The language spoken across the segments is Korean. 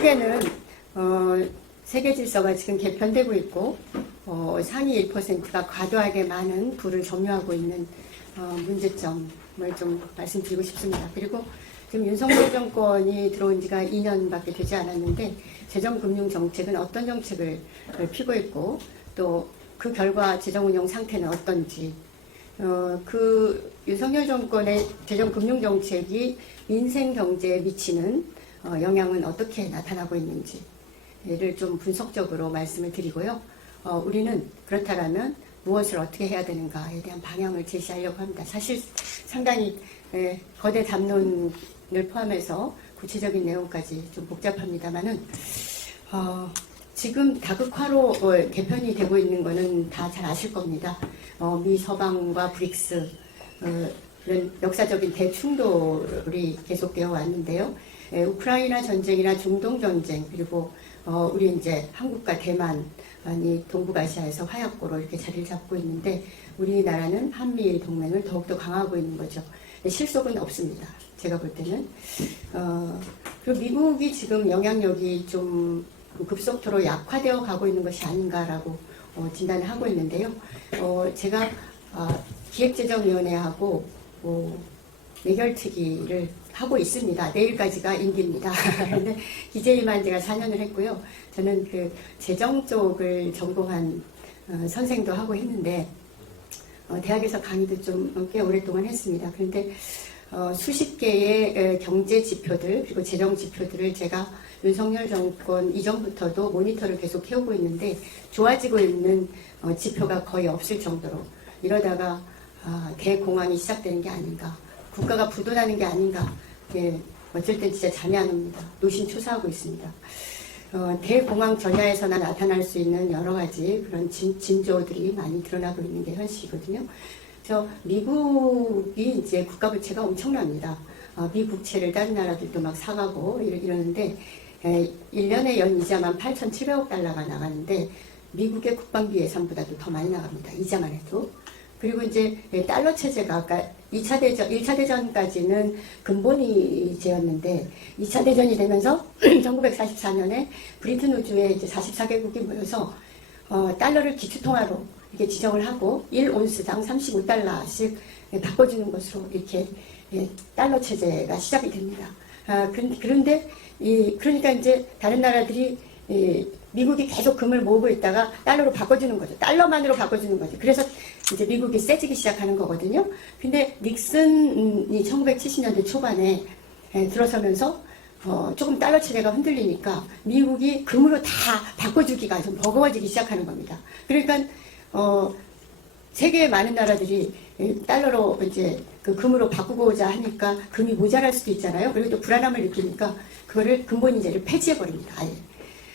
세계는 세계 질서가 지금 개편되고 있고 상위 1%가 과도하게 많은 부를 점유하고 있는 문제점을 좀 말씀드리고 싶습니다. 그리고 지금 윤석열 정권이 들어온 지가 2년밖에 되지 않았는데 재정금융정책은 어떤 정책을 피고 있고 또 그 결과 재정운용 상태는 어떤지 그 윤석열 정권의 재정금융정책이 민생경제에 미치는 영향은 어떻게 나타나고 있는지를 좀 분석적으로 말씀을 드리고요. 우리는 그렇다면 무엇을 어떻게 해야 되는가에 대한 방향을 제시하려고 합니다. 사실 상당히 거대 담론을 포함해서 구체적인 내용까지 좀 복잡합니다만은 지금 다극화로 개편이 되고 있는 것은 다 잘 아실 겁니다. 미 서방과 브릭스는 역사적인 대충돌이 계속되어 왔는데요. 우크라이나 전쟁이나 중동 전쟁 그리고 우리 이제 한국과 대만이 동북아시아에서 화약고로 이렇게 자리를 잡고 있는데 우리나라는 한미 동맹을 더욱더 강화하고 있는 거죠. 실속은 없습니다. 제가 볼 때는 그리고 미국이 지금 영향력이 좀 급속도로 약화되어 가고 있는 것이 아닌가라고 진단을 하고 있는데요. 제가 기획재정위원회하고 예결특위를 하고 있습니다. 내일까지가 임기입니다. 근데 기재위만 제가 4년을 했고요. 저는 그 재정 쪽을 전공한 선생도 하고 했는데 대학에서 강의도 좀 꽤 오랫동안 했습니다. 그런데 수십 개의 경제 지표들 그리고 재정 지표들을 제가 윤석열 정권 이전부터도 모니터를 계속 해오고 있는데 좋아지고 있는 지표가 거의 없을 정도로 이러다가 대공황이 시작되는 게 아닌가, 국가가 부도나는 게 아닌가, 어쩔 땐 진짜 잠이 안 옵니다. 노심초사하고 있습니다. 대공황 전야에서나 나타날 수 있는 여러 가지 그런 징조들이 많이 드러나고 있는 게 현실이거든요. 미국이 이제 국가 부채가 엄청납니다. 미 국채를 다른 나라들도 막 사가고 이러는데 1년에 연 이자만 8,700억 달러가 나가는데 미국의 국방비 예산보다도 더 많이 나갑니다. 이자만 해도. 그리고 이제 달러 체제가 아까 1차 대전까지는 근본이제였는데 2차 대전이 되면서 1944년에 브리튼 우주에 이제 44개국이 모여서 달러를 기초통화로 이렇게 지정을 하고 1온스당 35달러씩 바꿔주는 것으로 이렇게 달러 체제가 시작이 됩니다. 그런데 그러니까 이제 다른 나라들이 미국이 계속 금을 모으고 있다가 달러로 바꿔주는 거죠. 달러만으로 바꿔주는 거죠. 그래서 이제 미국이 세지기 시작하는 거거든요. 근데 닉슨이 1970년대 초반에 들어서면서 조금 달러 체제가 흔들리니까 미국이 금으로 다 바꿔주기가 좀 버거워지기 시작하는 겁니다. 그러니까 세계의 많은 나라들이 달러로 이제 그 금으로 바꾸고자 하니까 금이 모자랄 수도 있잖아요. 그리고 또 불안함을 느끼니까 그거를 근본이제를 폐지해버립니다. 아예.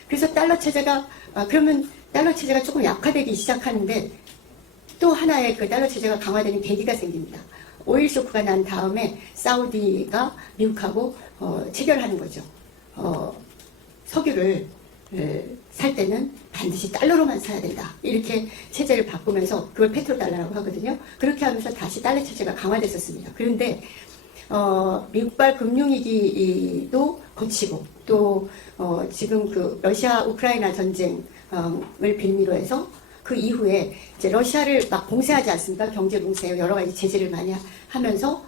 그래서 달러 체제가 그러면 달러 체제가 조금 약화되기 시작하는데 또 하나의 그 달러 체제가 강화되는 계기가 생깁니다. 오일 쇼크가 난 다음에 사우디가 미국하고 체결하는 거죠. 석유를 살 때는 반드시 달러로만 사야 된다. 이렇게 체제를 바꾸면서 그걸 페트로달러라고 하거든요. 그렇게 하면서 다시 달러 체제가 강화됐었습니다. 그런데 미국발 금융위기도 거치고 또 지금 그 러시아 우크라이나 전쟁을 빌미로 해서 그 이후에 이제 러시아를 막 봉쇄하지 않습니까? 경제 봉쇄 여러 가지 제재를 많이 하면서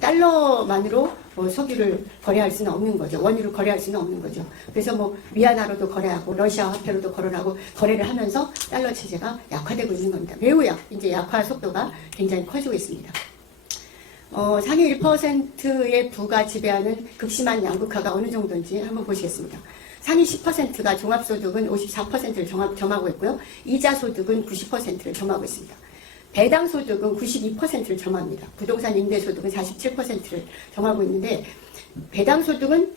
달러만으로 석유를 거래할 수는 없는 거죠. 원유를 거래할 수는 없는 거죠. 그래서 뭐 위안화로도 거래하고 러시아 화폐로도 거래를 하면서 달러 체제가 약화되고 있는 겁니다. 매우 이제 약화 속도가 굉장히 커지고 있습니다. 상위 1%의 부가 지배하는 극심한 양극화가 어느 정도인지 한번 보시겠습니다. 상위 10%가 종합소득은 54%를 점하고 있고요. 이자소득은 90%를 점하고 있습니다. 배당소득은 92%를 점합니다. 부동산 임대소득은 47%를 점하고 있는데 배당소득은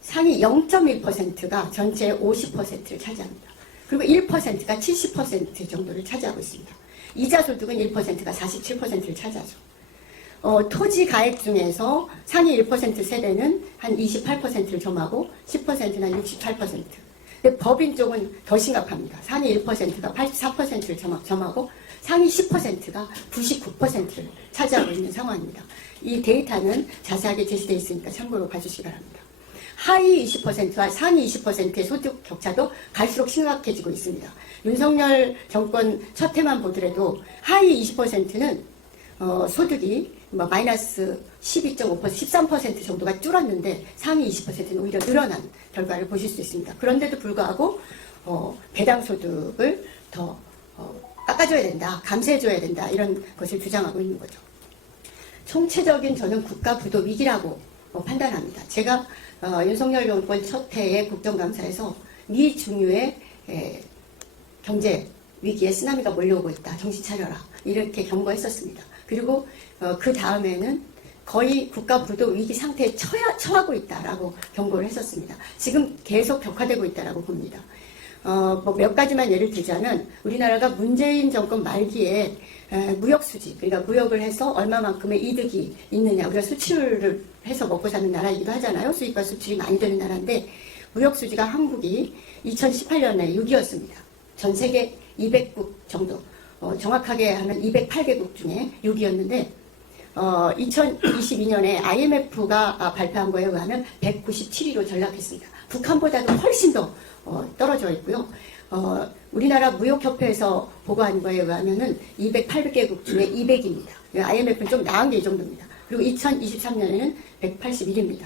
상위 0.1%가 전체의 50%를 차지합니다. 그리고 1%가 70% 정도를 차지하고 있습니다. 이자소득은 1%가 47%를 차지하죠. 토지 가액 중에서 상위 1% 세대는 한 28%를 점하고 10%는 68%. 근데 법인 쪽은 더 심각합니다. 상위 1%가 84%를 점하고 상위 10%가 99%를 차지하고 있는 상황입니다. 이 데이터는 자세하게 제시되어 있으니까 참고로 봐주시기 바랍니다. 하위 20%와 상위 20%의 소득 격차도 갈수록 심각해지고 있습니다. 윤석열 정권 첫 해만 보더라도 하위 20%는 소득이 마이너스 12.5%, 13% 정도가 줄었는데 상위 20%는 오히려 늘어난 결과를 보실 수 있습니다. 그런데도 불구하고 배당 소득을 더 깎아줘야 된다, 감세해줘야 된다, 이런 것을 주장하고 있는 거죠. 총체적인 저는 국가 부도 위기라고 판단합니다. 제가 윤석열 정권 첫 해의 국정감사에서 미 중유의 경제 위기에 쓰나미가 몰려오고 있다, 정신 차려라, 이렇게 경고했었습니다. 그리고 그 다음에는 거의 국가 부도 위기 상태에 처하고 있다라고 경고를 했었습니다. 지금 계속 격화되고 있다라고 봅니다. 몇 가지만 예를 들자면 우리나라가 문재인 정권 말기에 무역 수지, 그러니까 무역을 해서 얼마만큼의 이득이 있느냐, 우리가 수출을 해서 먹고 사는 나라이기도 하잖아요. 수입과 수출이 많이 되는 나라인데 무역 수지가 한국이 2018년에 6위였습니다. 전 세계 200국 정도, 정확하게 하면 208개국 중에 6위였는데 2022년에 IMF가 발표한 거에 의하면 197위로 전락했습니다. 북한보다도 훨씬 더 떨어져 있고요. 우리나라 무역협회에서 보고한 거에 의하면은 208개국 중에 200입니다. IMF는 좀 나은 게 이 정도입니다. 그리고 2023년에는 181입니다.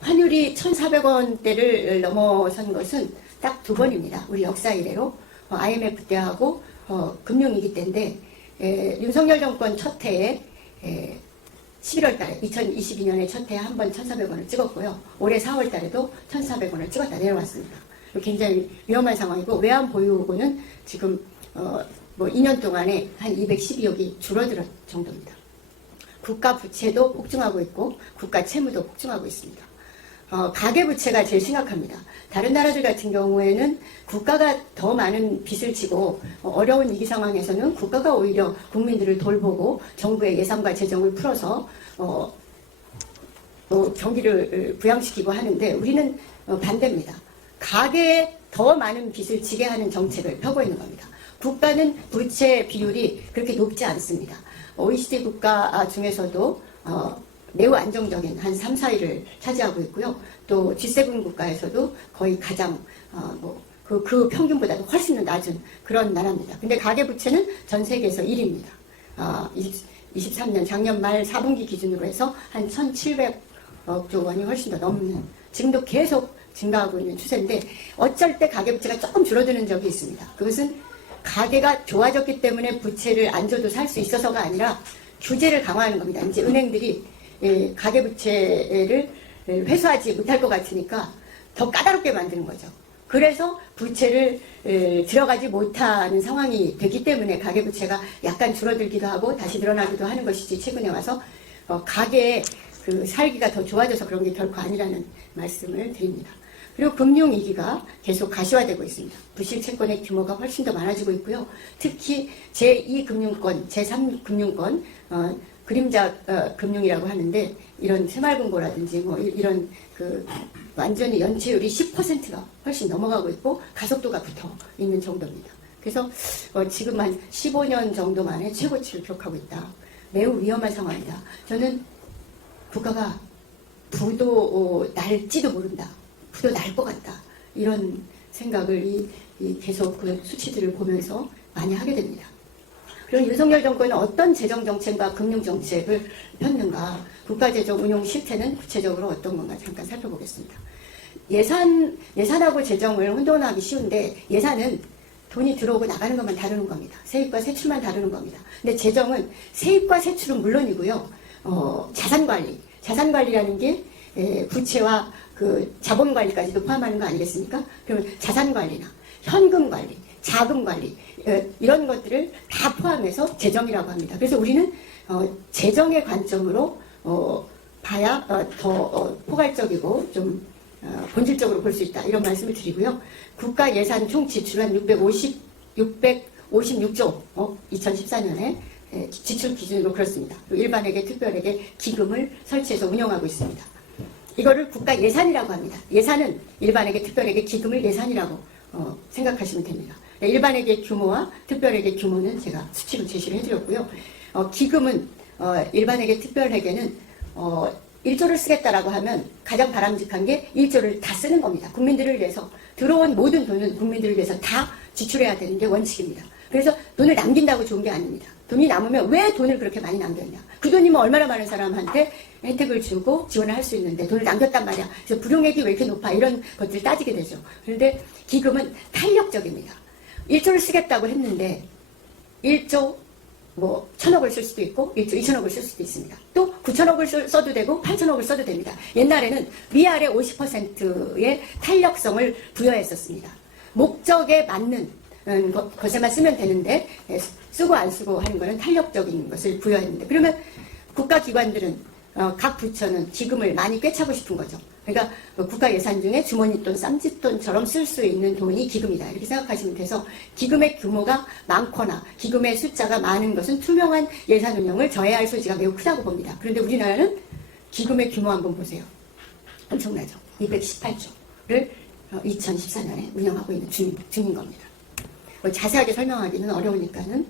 환율이 1,400원대를 넘어선 것은 딱 두 번입니다. 우리 역사 이래로 IMF 때하고 금융위기 때인데 윤석열 정권 첫 해에 11월 달에 2022년에 첫 해에 한 번 1,400원을 찍었고요. 올해 4월 달에도 1,400원을 찍었다 내려왔습니다. 굉장히 위험한 상황이고 외환 보유고는 지금 2년 동안에 한 212억이 줄어들 정도입니다. 국가 부채도 폭증하고 있고 국가 채무도 폭증하고 있습니다. 가계부채가 제일 심각합니다. 다른 나라들 같은 경우에는 국가가 더 많은 빚을 지고 어려운 위기 상황에서는 국가가 오히려 국민들을 돌보고 정부의 예산과 재정을 풀어서 경기를 부양시키고 하는데 우리는 반대입니다. 가계에 더 많은 빚을 지게 하는 정책을 펴고 있는 겁니다. 국가는 부채 비율이 그렇게 높지 않습니다. OECD 국가 중에서도 매우 안정적인 한 3, 4위를 차지하고 있고요. 또 G7 국가에서도 거의 가장 그 평균보다도 훨씬 더 낮은 그런 나라입니다. 근데 가계부채는 전 세계에서 1위입니다. 23년 작년 말 4분기 기준으로 해서 한 1,700조 원이 훨씬 더 넘는, 지금도 계속 증가하고 있는 추세인데 어쩔 때 가계부채가 조금 줄어드는 적이 있습니다. 그것은 가계가 좋아졌기 때문에 부채를 안 줘도 살 수 있어서가 아니라 규제를 강화하는 겁니다. 이제 은행들이 가계부채를 회수하지 못할 것 같으니까 더 까다롭게 만드는 거죠. 그래서 부채를 들어가지 못하는 상황이 되기 때문에 가계부채가 약간 줄어들기도 하고 다시 늘어나기도 하는 것이지, 최근에 와서 가계의 그 살기가 더 좋아져서 그런 게 결코 아니라는 말씀을 드립니다. 그리고 금융위기가 계속 가시화되고 있습니다. 부실 채권의 규모가 훨씬 더 많아지고 있고요. 특히 제2금융권, 제3금융권, 그림자 금융이라고 하는데 이런 새마을금고라든지 이런 완전히 연체율이 10%가 훨씬 넘어가고 있고 가속도가 붙어 있는 정도입니다. 그래서 지금 한 15년 정도 만에 최고치를 기록하고 있다. 매우 위험한 상황이다. 저는 국가가 부도 날지도 모른다. 부도 날 것 같다. 이런 생각을 계속 그 수치들을 보면서 많이 하게 됩니다. 그럼 윤석열 정권은 어떤 재정정책과 금융정책을 폈는가, 국가재정 운용 실태는 구체적으로 어떤 건가 잠깐 살펴보겠습니다. 예산하고 재정을 혼돈하기 쉬운데 예산은 돈이 들어오고 나가는 것만 다루는 겁니다. 세입과 세출만 다루는 겁니다. 근데 재정은 세입과 세출은 물론이고요. 자산관리라는 게 부채와 그 자본관리까지도 포함하는 거 아니겠습니까? 그러면 자산관리나 현금관리, 자금관리 이런 것들을 다 포함해서 재정이라고 합니다. 그래서 우리는 재정의 관점으로 봐야 더 포괄적이고 좀 본질적으로 볼 수 있다, 이런 말씀을 드리고요. 국가 예산 총 지출 한 656조 2014년에 지출 기준으로 그렇습니다. 일반에게 특별에게 기금을 설치해서 운영하고 있습니다. 이거를 국가 예산이라고 합니다. 예산은 일반에게 특별에게 기금을 예산이라고 생각하시면 됩니다. 일반에게 규모와 특별에게 규모는 제가 수치로 제시를 해드렸고요. 기금은 일반에게 특별에게는 1조를 쓰겠다라고 하면 가장 바람직한 게 1조를 다 쓰는 겁니다. 국민들을 위해서 들어온 모든 돈은 국민들을 위해서 다 지출해야 되는 게 원칙입니다. 그래서 돈을 남긴다고 좋은 게 아닙니다. 돈이 남으면 왜 돈을 그렇게 많이 남겼냐. 그 돈이면 얼마나 많은 사람한테 혜택을 주고 지원을 할 수 있는데 돈을 남겼단 말이야. 그래서 불용액이 왜 이렇게 높아 이런 것들을 따지게 되죠. 그런데 기금은 탄력적입니다. 1조를 쓰겠다고 했는데 1조 1,000억을 쓸 수도 있고 1조 2,000억을 쓸 수도 있습니다. 또 9,000억을 써도 되고 8,000억을 써도 됩니다. 옛날에는 위아래 50%의 탄력성을 부여했었습니다. 목적에 맞는 것에만 쓰면 되는데 쓰고 안 쓰고 하는 것은 탄력적인 것을 부여했는데 그러면 국가기관들은 각 부처는 기금을 많이 꿰차고 싶은 거죠. 그러니까 국가 예산 중에 주머니돈, 쌈짓돈처럼 쓸 수 있는 돈이 기금이다. 이렇게 생각하시면 돼서 기금의 규모가 많거나 기금의 숫자가 많은 것은 투명한 예산 운영을 저해할 소지가 매우 크다고 봅니다. 그런데 우리나라는 기금의 규모 한번 보세요. 엄청나죠. 218조를 2014년에 운영하고 있는 중인 겁니다. 자세하게 설명하기는 어려우니까는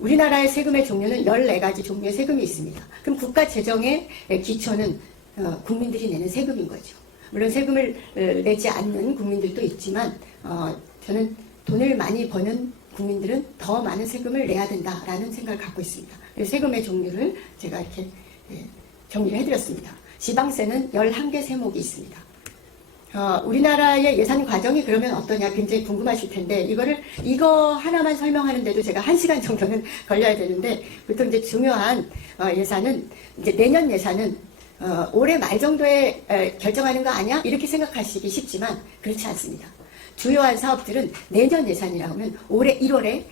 우리나라의 세금의 종류는 14가지 종류의 세금이 있습니다. 그럼 국가 재정의 기초는 국민들이 내는 세금인 거죠. 물론 세금을 내지 않는 국민들도 있지만 저는 돈을 많이 버는 국민들은 더 많은 세금을 내야 된다라는 생각을 갖고 있습니다. 그래서 세금의 종류를 제가 이렇게 정리를 해드렸습니다. 지방세는 11개 세목이 있습니다. 우리나라의 예산 과정이 그러면 어떠냐 굉장히 궁금하실 텐데 이거 하나만 설명하는데도 제가 1시간 정도는 걸려야 되는데 보통 이제 중요한 예산은 이제 내년 예산은 올해 말 정도에 결정하는 거 아니야? 이렇게 생각하시기 쉽지만 그렇지 않습니다. 주요한 사업들은 내년 예산이라고 하면 올해 1월에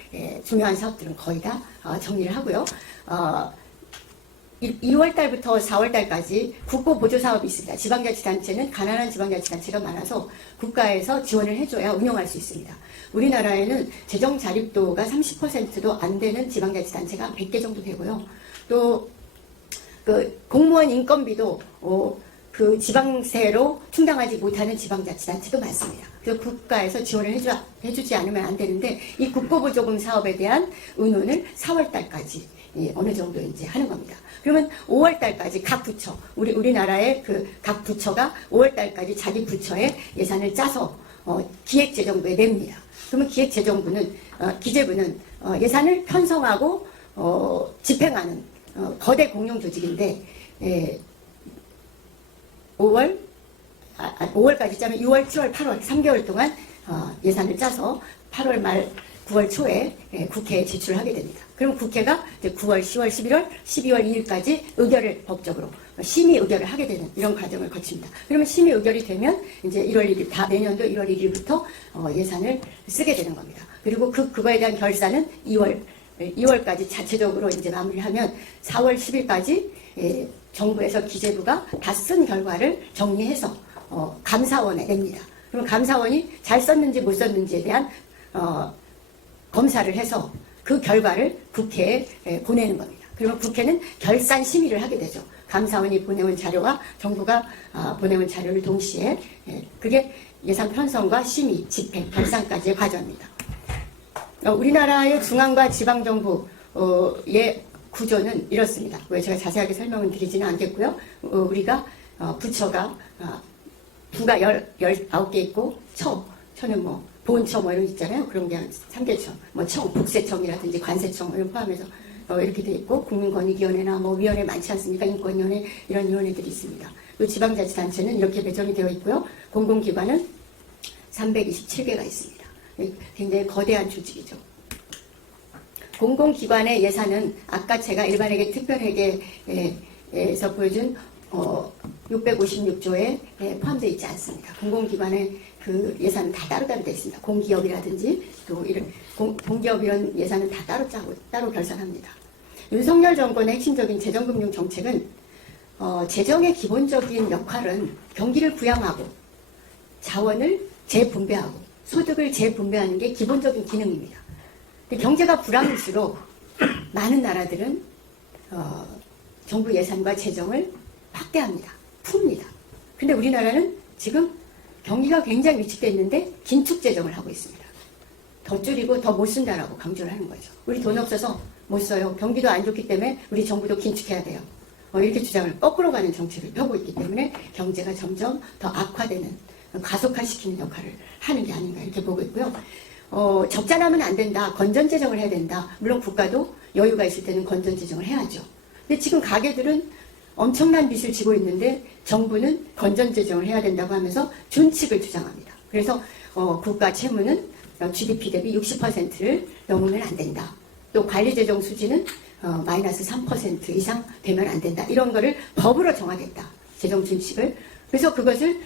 중요한 사업들은 거의 다 정리를 하고요. 2월달부터 4월달까지 국고보조사업이 있습니다. 지방자치단체는 가난한 지방자치단체가 많아서 국가에서 지원을 해줘야 운영할 수 있습니다. 우리나라에는 재정 자립도가 30%도 안 되는 지방자치단체가 100개 정도 되고요. 또 그 공무원 인건비도 그 지방세로 충당하지 못하는 지방자치단체도 많습니다. 그래서 국가에서 지원을 해주지 않으면 안 되는데 이 국고보조금 사업에 대한 의논을 4월달까지 어느 정도 이제 하는 겁니다. 그러면 5월달까지 각 부처, 우리나라의 그 각 부처가 5월달까지 자기 부처의 예산을 짜서 기획재정부에 냅니다. 그러면 기획재정부는 기재부는 예산을 편성하고 집행하는 거대 공용 조직인데 5월까지 짜면 6월, 7월, 8월 3개월 동안 예산을 짜서 8월 말 9월 초에 국회에 제출하게 됩니다. 그럼 국회가 이제 9월, 10월, 11월, 12월 2일까지 의결을 법적으로 심의 의결을 하게 되는 이런 과정을 거칩니다. 그러면 심의 의결이 되면 이제 1월 1일 다 내년도 1월 1일부터 예산을 쓰게 되는 겁니다. 그리고 그거에 대한 결산은 2월까지 자체적으로 이제 마무리하면 4월 10일까지 정부에서 기재부가 다 쓴 결과를 정리해서 감사원에 냅니다. 그럼 감사원이 잘 썼는지 못 썼는지에 대한 검사를 해서 그 결과를 국회에 보내는 겁니다. 그러면 국회는 결산 심의를 하게 되죠. 감사원이 보내온 자료와 정부가 보내온 자료를 동시에 그게 예산 편성과 심의, 집행, 결산까지의 과정입니다. 우리나라의 중앙과 지방정부의 구조는 이렇습니다. 왜 제가 자세하게 설명을 드리지는 않겠고요. 우리가 부처가 부가 19개 있고 처는 보훈처 이런 거 있잖아요. 그런 게 한 3개처, 청, 국세청이라든지 관세청 이런 포함해서 이렇게 돼 있고 국민권익위원회나 위원회 많지 않습니까? 인권위원회 이런 위원회들이 있습니다. 또 지방자치단체는 이렇게 배정이 되어 있고요. 공공기관은 327개가 있습니다. 굉장히 거대한 조직이죠. 공공기관의 예산은 아까 제가 일반회계, 특별회계에서 보여준 656조에 포함되어 있지 않습니다. 공공기관의 그 예산은 다 따로 되어 있습니다. 공기업이라든지 또 이런 공기업 이런 예산은 다 따로 짜고 따로 결산합니다. 윤석열 정권의 핵심적인 재정금융 정책은 재정의 기본적인 역할은 경기를 부양하고 자원을 재분배하고 소득을 재분배하는 게 기본적인 기능입니다. 근데 경제가 불황일수록 많은 나라들은 정부 예산과 재정을 확대합니다. 풉니다. 근데 우리나라는 지금 경기가 굉장히 위축되어 있는데 긴축 재정을 하고 있습니다. 더 줄이고 더 못 쓴다라고 강조를 하는 거죠. 우리 돈 없어서 못 써요. 경기도 안 좋기 때문에 우리 정부도 긴축해야 돼요. 이렇게 주장을 거꾸로 가는 정책을 펴고 있기 때문에 경제가 점점 더 악화되는, 가속화시키는 역할을 하는 게 아닌가 이렇게 보고 있고요. 적자나면 안 된다. 건전재정을 해야 된다. 물론 국가도 여유가 있을 때는 건전재정을 해야죠. 근데 지금 가게들은 엄청난 빚을 지고 있는데 정부는 건전재정을 해야 된다고 하면서 준칙을 주장합니다. 그래서 국가 채무는 GDP 대비 60%를 넘으면 안 된다. 또 관리재정 수지는 마이너스 3% 이상 되면 안 된다. 이런 거를 법으로 정하겠다. 재정 준칙을. 그래서 그것을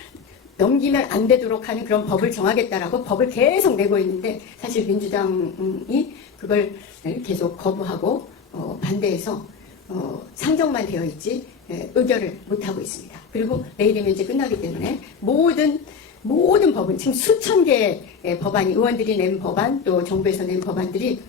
넘기면 안 되도록 하는 그런 법을 정하겠다라고 법을 계속 내고 있는데 사실 민주당이 그걸 계속 거부하고 반대해서 상정만 되어 있지 의결을 못하고 있습니다. 그리고 내일이면 이제 끝나기 때문에 모든 법은 지금 수천 개의 법안이 의원들이 낸 법안 또 정부에서 낸 법안들이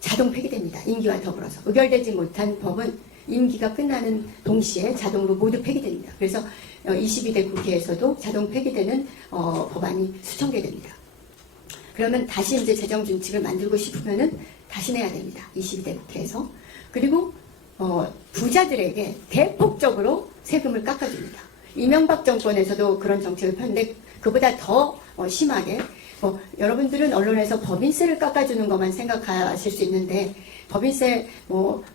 자동 폐기됩니다. 임기와 더불어서 의결되지 못한 법은 임기가 끝나는 동시에 자동으로 모두 폐기됩니다. 그래서 22대 국회에서도 자동 폐기되는 법안이 수천 개 됩니다. 그러면 다시 이제 재정 준칙을 만들고 싶으면은 다시 내야 됩니다. 22대 국회에서. 그리고 부자들에게 대폭적으로 세금을 깎아줍니다. 이명박 정권에서도 그런 정책을 폈는데 그보다 더 심하게 여러분들은 언론에서 법인세를 깎아주는 것만 생각하실 수 있는데 법인세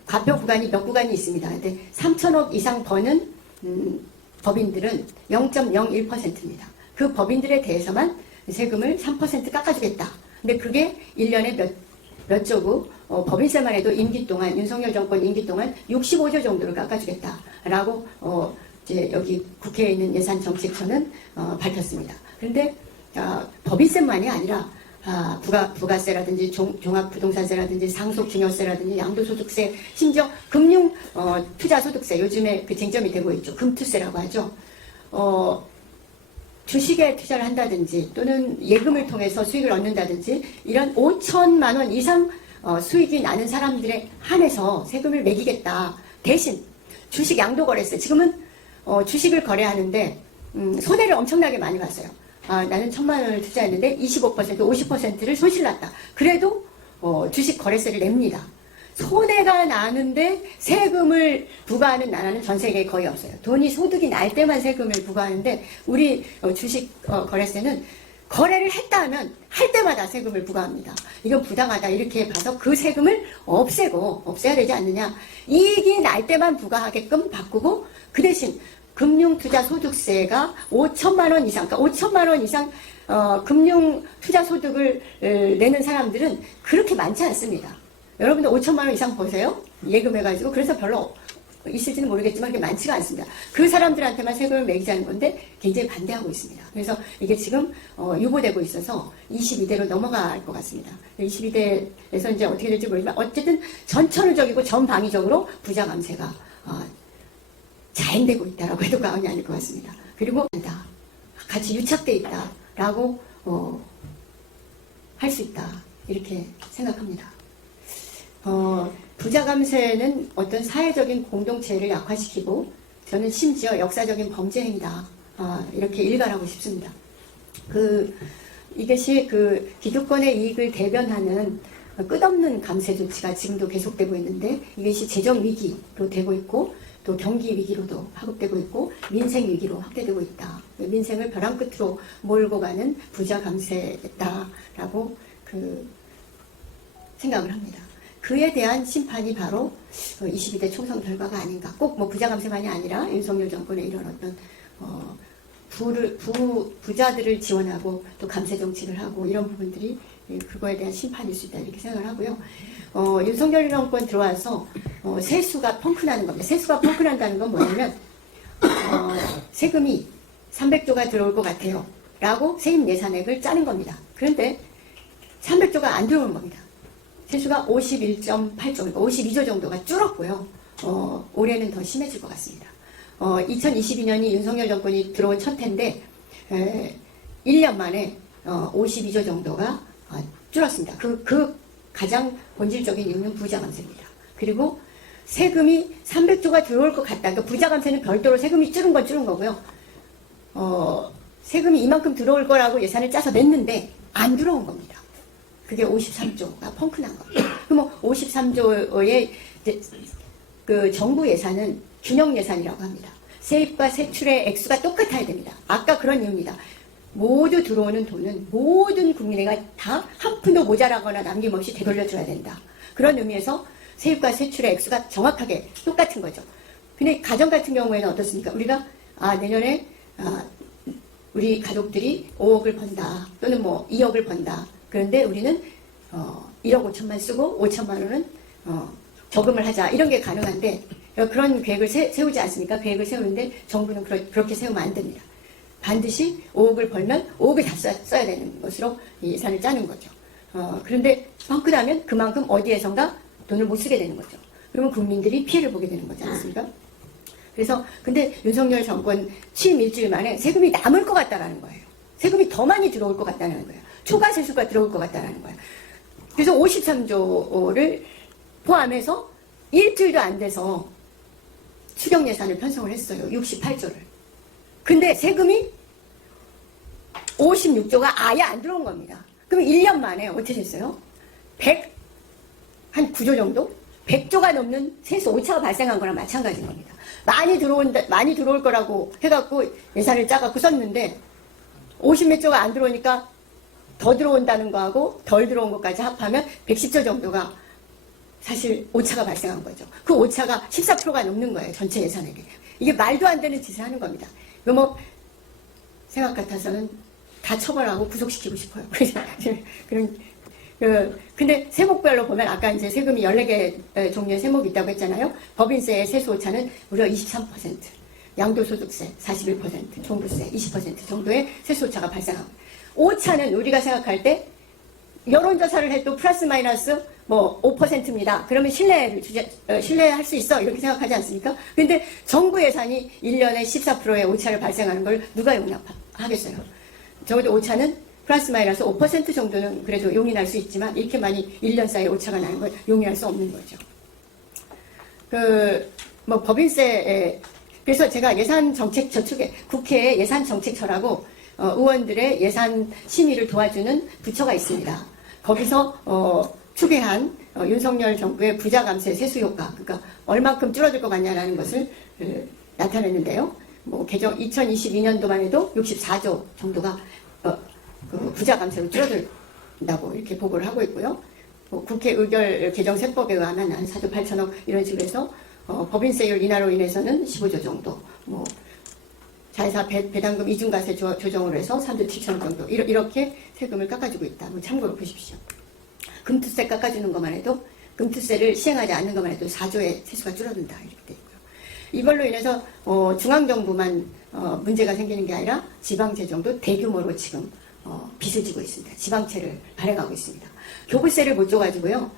과표 구간이 몇 구간이 있습니다. 근데 3천억 이상 버는 법인들은 0.01%입니다. 그 법인들에 대해서만 세금을 3% 깎아주겠다. 근데 그게 1년에 몇 조고 법인세만 해도 임기 동안 윤석열 정권 임기 동안 65조 정도를 깎아주겠다라고 이제 여기 국회에 있는 예산정책처는 밝혔습니다. 그런데 법인세만이 아니라 부가세라든지 종합부동산세라든지 상속증여세라든지 양도소득세, 심지어 금융 투자소득세, 요즘에 그 쟁점이 되고 있죠. 금투세라고 하죠. 주식에 투자를 한다든지 또는 예금을 통해서 수익을 얻는다든지 이런 5천만 원 이상 수익이 나는 사람들에 한해서 세금을 매기겠다. 대신 주식 양도거래세, 지금은 주식을 거래하는데 손해를 엄청나게 많이 봤어요. 나는 1,000만 원을 투자했는데 25%, 50%를 손실났다. 그래도 주식 거래세를 냅니다. 손해가 나는데 세금을 부과하는 나라는 전 세계에 거의 없어요. 돈이 소득이 날 때만 세금을 부과하는데 우리 주식 거래세는 거래를 했다 하면 할 때마다 세금을 부과합니다. 이건 부당하다 이렇게 봐서 그 세금을 없애야 되지 않느냐. 이익이 날 때만 부과하게끔 바꾸고 그 대신 금융투자소득세가 5천만 원 이상, 그러니까 5천만 원 이상 금융투자소득을 내는 사람들은 그렇게 많지 않습니다. 여러분들 5천만 원 이상 버세요? 예금해가지고. 그래서 별로 있을지는 모르겠지만 그게 많지가 않습니다. 그 사람들한테만 세금을 매기자는 건데 굉장히 반대하고 있습니다. 그래서 이게 지금 유보되고 있어서 22대로 넘어갈 것 같습니다. 22대에서 이제 어떻게 될지 모르지만 어쨌든 전천후적이고 전방위적으로 부자 감세가 자행되고 있다라고 해도 과언이 아닐 것 같습니다. 그리고 같이 유착돼 있다라고 할 수 있다 이렇게 생각합니다. 부자 감세는 어떤 사회적인 공동체를 약화시키고 저는 심지어 역사적인 범죄 행위다 이렇게 일갈하고 싶습니다. 이것이 기득권의 이익을 대변하는 끝없는 감세 조치가 지금도 계속되고 있는데 이것이 재정 위기로 되고 있고 또 경기 위기로도 파급되고 있고 민생 위기로 확대되고 있다. 민생을 벼랑 끝으로 몰고 가는 부자 감세다라고 생각을 합니다. 그에 대한 심판이 바로 22대 총선 결과가 아닌가. 꼭 부자 감세만이 아니라 윤석열 정권의 이런 어떤 부자들을 지원하고 또 감세 정책을 하고 이런 부분들이 그거에 대한 심판일 수 있다 이렇게 생각을 하고요. 윤석열 정권 들어와서 세수가 펑크나는 겁니다. 세수가 펑크난다는 건 뭐냐면 세금이 300조가 들어올 것 같아요. 라고 세임 예산액을 짜는 겁니다. 그런데 300조가 안 들어오는 겁니다. 세수가 51.8조, 52조 정도가 줄었고요. 올해는 더 심해질 것 같습니다. 2022년이 윤석열 정권이 들어온 첫 해인데 1년 만에 52조 정도가 줄었습니다. 그 가장 본질적인 이유는 부자 감세입니다. 그리고 세금이 300조가 들어올 것 같다. 그러니까 부자 감세는 별도로 세금이 줄은 건 줄은 거고요. 세금이 이만큼 들어올 거라고 예산을 짜서 냈는데 안 들어온 겁니다. 그게 53조가 펑크난 겁니다. 그럼 53조의 그 정부 예산은 균형 예산이라고 합니다. 세입과 세출의 액수가 똑같아야 됩니다. 아까 그런 이유입니다. 모두 들어오는 돈은 모든 국민에게 다 한 푼도 모자라거나 남김없이 되돌려줘야 된다. 그런 의미에서 세입과 세출의 액수가 정확하게 똑같은 거죠. 근데 가정 같은 경우에는 어떻습니까? 우리가 내년에 우리 가족들이 5억을 번다 또는 뭐 2억을 번다. 그런데 우리는 1억 5천만 쓰고 5천만 원은 저금을 하자. 이런 게 가능한데 그런 계획을 세우지 않습니까? 계획을 세우는데 정부는 그렇게 세우면 안 됩니다. 반드시 5억을 벌면 5억을 다 써야 되는 것으로 예산을 짜는 거죠. 그런데 펑크나면 그만큼 어디에선가 돈을 못 쓰게 되는 거죠. 그러면 국민들이 피해를 보게 되는 거지 않습니까? 그래서 근데 윤석열 정권 취임 일주일 만에 세금이 남을 것 같다라는 거예요. 세금이 더 많이 들어올 것 같다는 거예요. 초과 세수가 들어올 것 같다는 거예요. 그래서 53조를 포함해서 일주일도 안 돼서 추경 예산을 편성을 했어요. 68조를. 근데 세금이 56조가 아예 안 들어온 겁니다. 그럼 1년 만에 어떻게 됐어요? 한 9조 정도? 100조가 넘는 세수 오차가 발생한 거랑 마찬가지인 겁니다. 많이 들어올 거라고 해갖고 예산을 짜갖고 썼는데 50몇 조가 안 들어오니까 더 들어온다는 거하고 덜 들어온 것까지 합하면 110조 정도가 사실 오차가 발생한 거죠. 그 오차가 14%가 넘는 거예요. 전체 예산에게. 이게 말도 안 되는 짓을 하는 겁니다. 이거 뭐 생각 같아서는 다 처벌하고 구속시키고 싶어요. 근데 세목별로 보면 아까 이제 세금이 14개 종류의 세목이 있다고 했잖아요. 법인세의 세수 오차는 무려 23%, 양도소득세 41%, 종부세 20% 정도의 세수 오차가 발생합니다. 오차는 우리가 생각할 때 여론조사를 해도 플러스 마이너스 뭐 5%입니다. 그러면 신뢰할 수 있어 이렇게 생각하지 않습니까? 근데 정부 예산이 1년에 14%의 오차를 발생하는 걸 누가 용납하겠어요? 적어도 오차는 플러스 마이너스 5% 정도는 그래도 용인할 수 있지만 이렇게 많이 1년 사이에 오차가 나는 걸 용인할 수 없는 거죠. 뭐 법인세 그래서 제가 예산정책 저축에 국회에 예산정책처라고 의원들의 예산 심의를 도와주는 부처가 있습니다. 거기서 추계한 윤석열 정부의 부자 감세 세수 효과, 그러니까 얼마큼 줄어들 것 같냐라는 것을 나타냈는데요. 뭐 2022년도만 해도 64조 정도가 그 부자 감세로 줄어들다고 이렇게 보고를 하고 있고요. 국회 의결 개정 세법에 의하면 한 4조 8천억 이런 식으로 해서 법인세율 인하로 인해서는 15조 정도, 뭐 자회사 배당금 이중과세 조정으로 해서 3조 7천억 정도 이렇게 세금을 깎아주고 있다. 참고로 보십시오. 금투세 깎아주는 것만 해도 금투세를 시행하지 않는 것만 해도 4조의 세수가 줄어든다 이렇게 돼 있고요. 이걸로 인해서 중앙정부만 문제가 생기는 게 아니라 지방재정도 대규모로 지금 빚을 지고 있습니다. 지방채를 발행하고 있습니다. 교부세를 못 줘가지고요.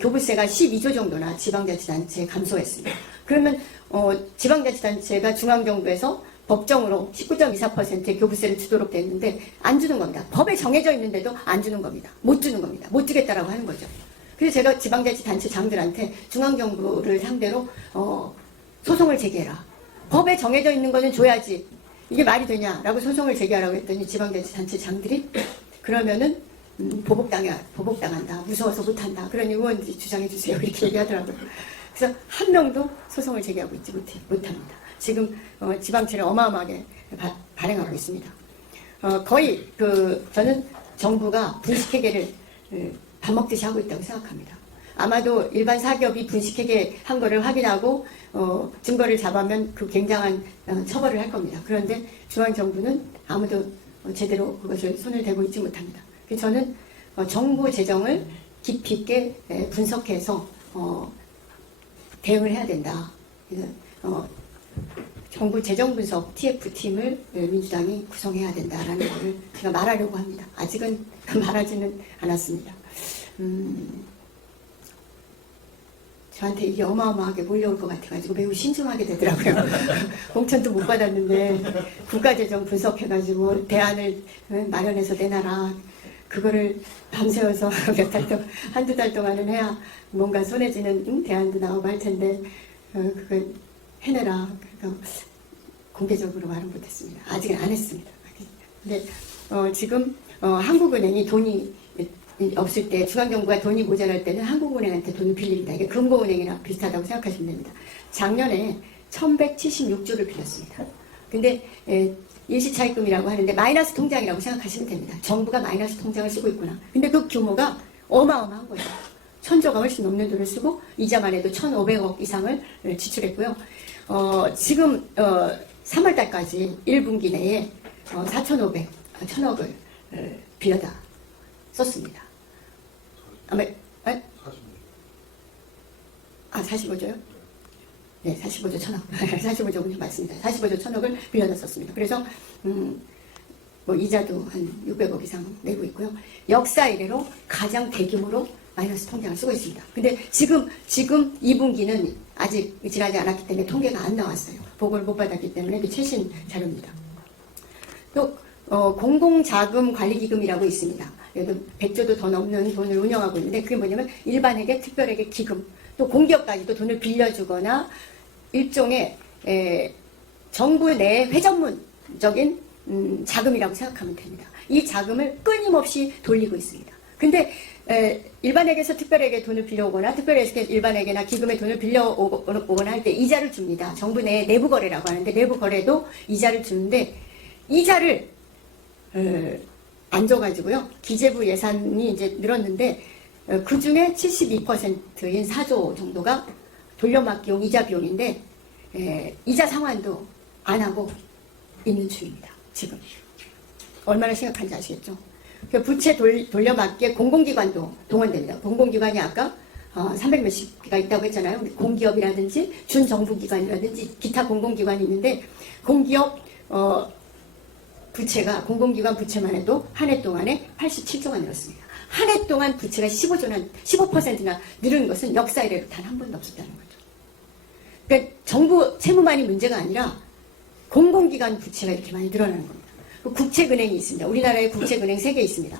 교부세가 12조 정도나 지방자치단체에 감소했습니다. 그러면 지방자치단체가 중앙정부에서 법정으로 19.24%의 교부세를 주도록 돼 있는데 안 주는 겁니다. 법에 정해져 있는데도 안 주는 겁니다. 못 주는 겁니다. 못 주겠다라고 하는 거죠. 그래서 제가 지방자치단체장들한테 중앙정부를 상대로 소송을 제기해라. 법에 정해져 있는 거는 줘야지. 이게 말이 되냐라고 소송을 제기하라고 했더니 지방자치단체장들이 그러면은 보복당한다. 무서워서 못한다. 그런 의원들이 주장해 주세요. 이렇게 얘기하더라고요. 그래서 한 명도 소송을 제기하고 있지 못합니다. 지금 지방채를 어마어마하게 발행하고 있습니다. 거의 저는 정부가 분식회계를 밥 먹듯이 하고 있다고 생각합니다. 아마도 일반 사기업이 분식회계 한 거를 확인하고 증거를 잡으면 그 굉장한 처벌을 할 겁니다. 그런데 중앙정부는 아무도 제대로 그것을 손을 대고 있지 못합니다. 그래서 저는 정부 재정을 깊이 있게 분석해서 대응을 해야 된다. 정부 재정분석 TF팀을 민주당이 구성해야 된다라는 것을 제가 말하려고 합니다. 아직은 말하지는 않았습니다. 저한테 이게 어마어마하게 몰려올 것 같아가지고 매우 신중하게 되더라고요. 공천도 못 받았는데 국가재정 분석해가지고 대안을 마련해서 내놔라. 그거를 밤새워서 한두 달 동안은 해야 뭔가 손에 쥐는 대안도 나오고 할 텐데 그걸 해내라. 그러니까 공개적으로 말은 못했습니다. 아직은 안 했습니다. 근데 지금 한국은행이 돈이 없을 때, 중앙정부가 돈이 모자랄 때는 한국은행한테 돈을 빌립니다. 이게 금고은행이나 비슷하다고 생각하시면 됩니다. 작년에 1176조를 빌렸습니다. 근데 일시차입금이라고 하는데 마이너스 통장이라고 생각하시면 됩니다. 정부가 마이너스 통장을 쓰고 있구나. 근데 그 규모가 어마어마한 거예요. 1000조가 훨씬 넘는 돈을 쓰고 이자만 해도 1500억 이상을 지출했고요. 지금 3월달까지 1분기 내에 1000억을 빌려다 썼습니다. 아마 45조요? 네, 45조 1000억. 45조군요. 맞습니다. 45조 1000억을 빌려다 썼습니다. 그래서 뭐 이자도 한 600억 이상 내고 있고요. 역사 이래로 가장 대규모로 마이너스 통장을 쓰고 있습니다. 근데 지금 2분기는 아직 지나지 않았기 때문에 통계가 안 나왔어요. 보고를 못 받았기 때문에 이게 최신 자료입니다. 또 공공자금 관리기금이라고 있습니다. 여기도 100조도 더 넘는 돈을 운영하고 있는데 그게 뭐냐면 일반에게 특별에게 기금, 또 공기업까지도 돈을 빌려주거나 일종의 정부 내 회전문적인 자금이라고 생각하면 됩니다. 이 자금을 끊임없이 돌리고 있습니다. 근데 일반에게서 특별에게 돈을 빌려오거나 특별에게서 일반에게나 기금에 돈을 빌려오거나 할 때 이자를 줍니다. 정부 내 내부 거래라고 하는데 내부 거래도 이자를 주는데 이자를 안 줘가지고요. 기재부 예산이 이제 늘었는데 그 중에 72%인 4조 정도가 돌려막기용 이자 비용인데 이자 상환도 안 하고 있는 중입니다. 지금 얼마나 심각한지 아시겠죠? 부채 돌려막기에 공공기관도 동원됩니다. 공공기관이 아까 300몇십 개가 있다고 했잖아요. 공기업이라든지 준정부기관이라든지 기타 공공기관이 있는데 공기업 부채가 공공기관 부채만 해도 한 해 동안에 87조가 늘었습니다. 한 해 동안 부채가 15%나 늘은 것은 역사 이래로 단 한 번도 없었다는 거죠. 그러니까 정부 채무만이 문제가 아니라 공공기관 부채가 이렇게 많이 늘어나는 겁니다. 국책은행이 있습니다. 우리나라에 국책은행 3개 있습니다.